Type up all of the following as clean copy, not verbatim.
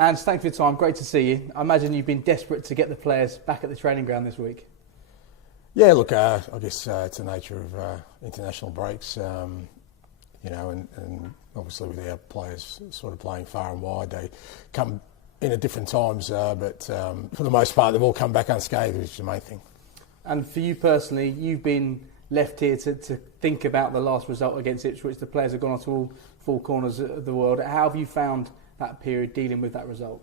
And thanks for your time. Great to see you. I imagine you've been desperate to get the players back at the training ground this week. Yeah, look, I guess it's the nature of international breaks, and obviously with our players sort of playing far and wide, they come in at different times, but for the most part, they've all come back unscathed, which is the main thing. And for you personally, you've been left here to think about the last result against Ipswich. The players have gone on to all four corners of the world. How have you found that period dealing with that result?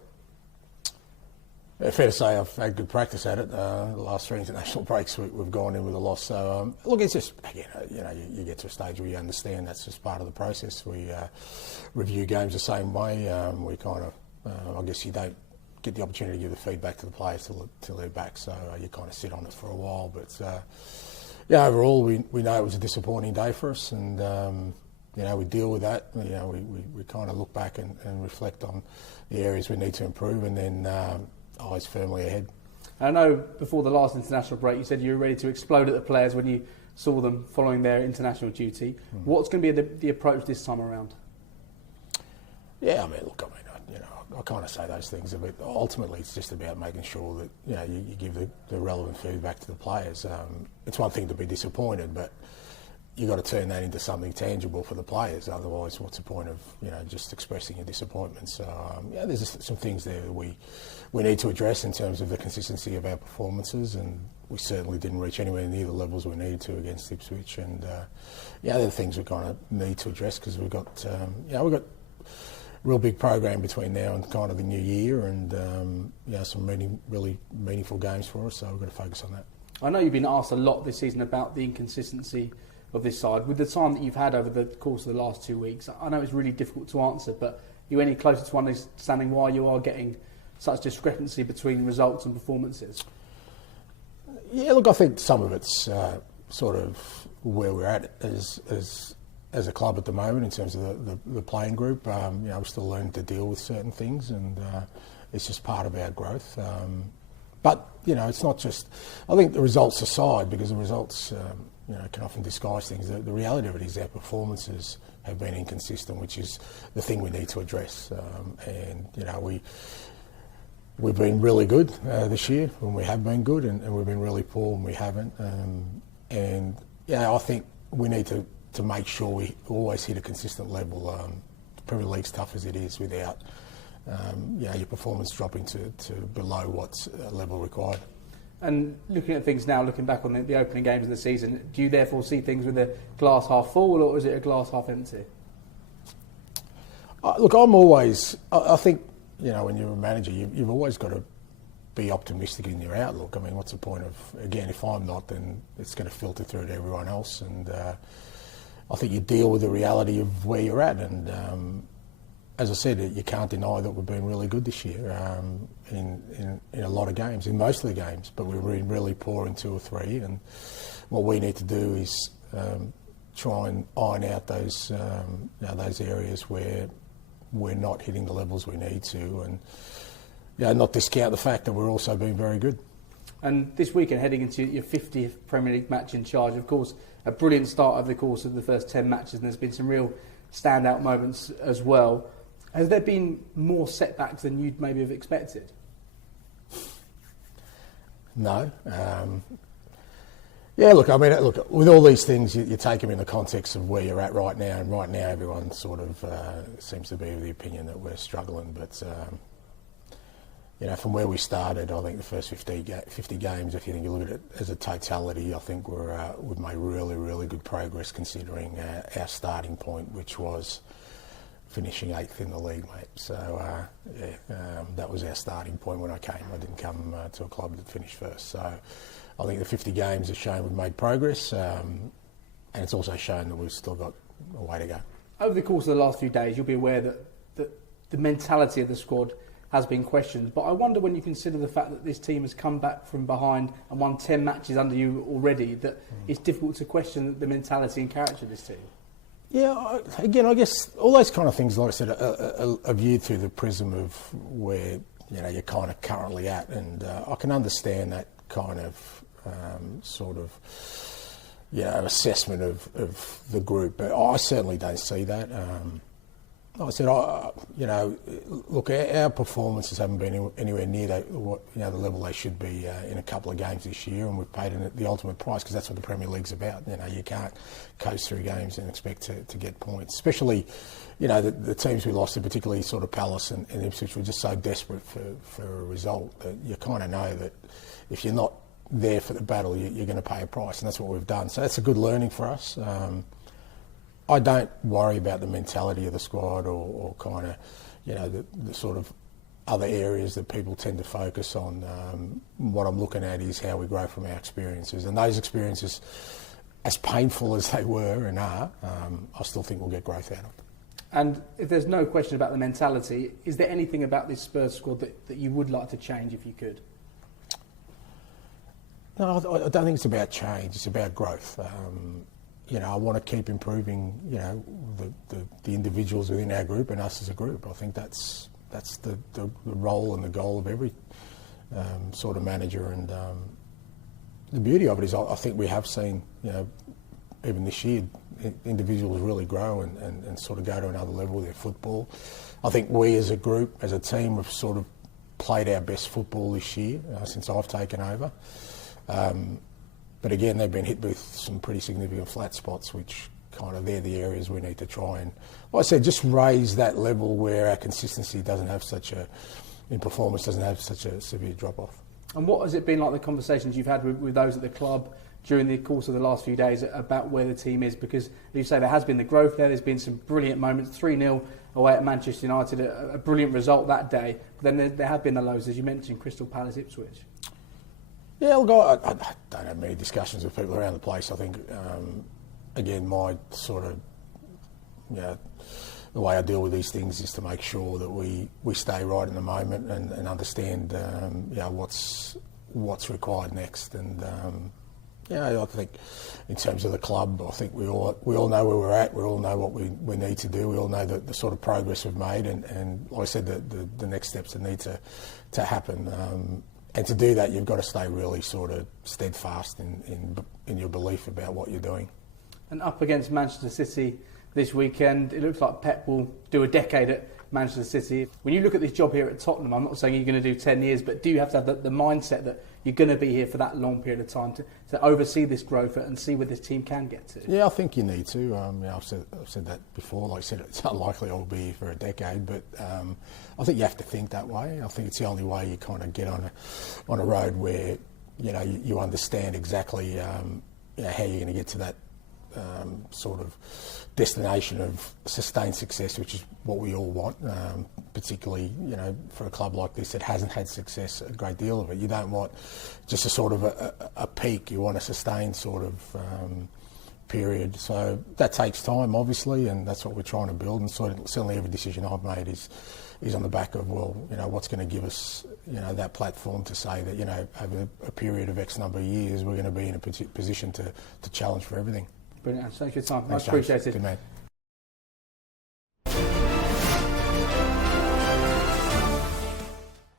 Fair to say I've had good practice at it. The last three international breaks we've gone in with a loss. So look, it's just again, you get to a stage where you understand that's just part of the process. We review games the same way. We kind of, I guess you don't get the opportunity to give the feedback to the players till they're back. So you kind of sit on it for a while. But yeah, overall we know it was a disappointing day for us, and we deal with that. We kind of look back and reflect on the areas we need to improve, and then eyes firmly ahead. I know before the last international break you said you were ready to explode at the players when you saw them following their international duty. What's going to be the approach this time around? Yeah, I kind of say those things, but ultimately it's just about making sure that you give the relevant feedback to the players. It's one thing to be disappointed, but you've got to turn that into something tangible for the players. Otherwise, what's the point of just expressing your disappointment? So there's just some things there that we need to address in terms of the consistency of our performances, and we certainly didn't reach anywhere near the levels we needed to against Ipswich. And they're the things we kind of need to address, because we've got a real big program between now and kind of the new year, and some really meaningful games for us. So we've got to focus on that. I know you've been asked a lot this season about the inconsistency of this side. With the time that you've had over the course of the last 2 weeks, I know it's really difficult to answer, but are you any closer to understanding why you are getting such discrepancy between results and performances? Yeah, look, I think some of it's sort of where we're at as a club at the moment in terms of the playing group. We're still learning to deal with certain things, and it's just part of our growth. But it's not just, I think, the results aside, because the results can often disguise things. The reality of it is our performances have been inconsistent, which is the thing we need to address. We've been really good this year when we have been good, and we've been really poor when we haven't. I think we need to make sure we always hit a consistent level. The Premier League's tough as it is, without your performance dropping to below what's level required. And looking at things now, looking back on the opening games of the season, do you therefore see things with a glass half full, or is it a glass half empty? Look, I think, when you're a manager, you've always got to be optimistic in your outlook. I mean, what's the point of, again, if I'm not, then it's going to filter through to everyone else. And I think you deal with the reality of where you're at. And as I said, you can't deny that we've been really good this year in a lot of games, in most of the games, but we've been really poor in 2 or 3. And what we need to do is try and iron out those areas where we're not hitting the levels we need to, and not discount the fact that we're also being very good. And this weekend, heading into your 50th Premier League match in charge, of course, a brilliant start over the course of the first 10 matches, and there's been some real standout moments as well. Has there been more setbacks than you'd maybe have expected? No. Look, with all these things, you take them in the context of where you're at right now, and right now everyone sort of seems to be of the opinion that we're struggling. But, from where we started, I think the first 50 games, if you look at it as a totality, I think we've made really, really good progress, considering our starting point, which was finishing 8th in the league, mate. So, that was our starting point when I came. I didn't come to a club that finished first. So I think the 50 games have shown we've made progress, and it's also shown that we've still got a way to go. Over the course of the last few days, you'll be aware that the mentality of the squad has been questioned. But I wonder, when you consider the fact that this team has come back from behind and won 10 matches under you already, that it's difficult to question the mentality and character of this team. Yeah, again, I guess all those kind of things, like I said, are viewed through the prism of where you're kind of currently at, and I can understand that kind of assessment of the group, but I certainly don't see that. I said, look, our performances haven't been anywhere near the level they should be in a couple of games this year, and we've paid the ultimate price because that's what the Premier League's about. You can't coast through games and expect to get points, especially, the teams we lost to, particularly sort of Palace and Ipswich, were just so desperate for a result that you kind of know that if you're not there for the battle, you're going to pay a price, and that's what we've done. So that's a good learning for us. I don't worry about the mentality of the squad or kind of, the sort of other areas that people tend to focus on. What I'm looking at is how we grow from our experiences. And those experiences, as painful as they were and are, I still think we'll get growth out of them. And if there's no question about the mentality, is there anything about this Spurs squad that you would like to change if you could? No, I don't think it's about change. It's about growth. I want to keep improving, the individuals within our group and us as a group. I think that's the role and the goal of every sort of manager. And the beauty of it is I think we have seen, even this year, individuals really grow and sort of go to another level with their football. I think we as a group, as a team, have sort of played our best football this year since I've taken over. But again, they've been hit with some pretty significant flat spots, which kind of they're the areas we need to try and, like I said, just raise that level where our consistency doesn't have such a severe drop-off. And what has it been like, the conversations you've had with those at the club during the course of the last few days about where the team is? Because, as you say, there has been the growth there. There's been some brilliant moments. 3-0 away at Manchester United, a brilliant result that day. But then there have been the lows, as you mentioned, Crystal Palace, Ipswich. Yeah, look, I don't have many discussions with people around the place. I think, again, my sort of, the way I deal with these things is to make sure that we stay right in the moment and understand, what's required next. And, I think in terms of the club, I think we all know where we're at. We all know what we need to do. We all know the sort of progress we've made. And like I said, the next steps that need to happen. And to do that, you've got to stay really sort of steadfast in your belief about what you're doing. And up against Manchester City this weekend, it looks like Pep will do a decade at Manchester City. When you look at this job here at Tottenham, I'm not saying you're going to do 10 years, but do you have to have the mindset that you're going to be here for that long period of time to oversee this growth and see where this team can get to? Yeah, I think you need to. I've said that before. Like I said, it's unlikely I'll be here for a decade, but I think you have to think that way. I think it's the only way you kind of get on a road where you understand exactly how you're going to get to that sort of destination of sustained success, which is what we all want, particularly for a club like this that hasn't had success, a great deal of it. You don't want just a sort of a peak. You want a sustained sort of period. So that takes time, obviously, and that's what we're trying to build. And certainly every decision I've made is on the back of, what's going to give us that platform to say that over a period of X number of years we're going to be in a position to challenge for everything. Brilliant. Thanks for your time. Much appreciated. Good man.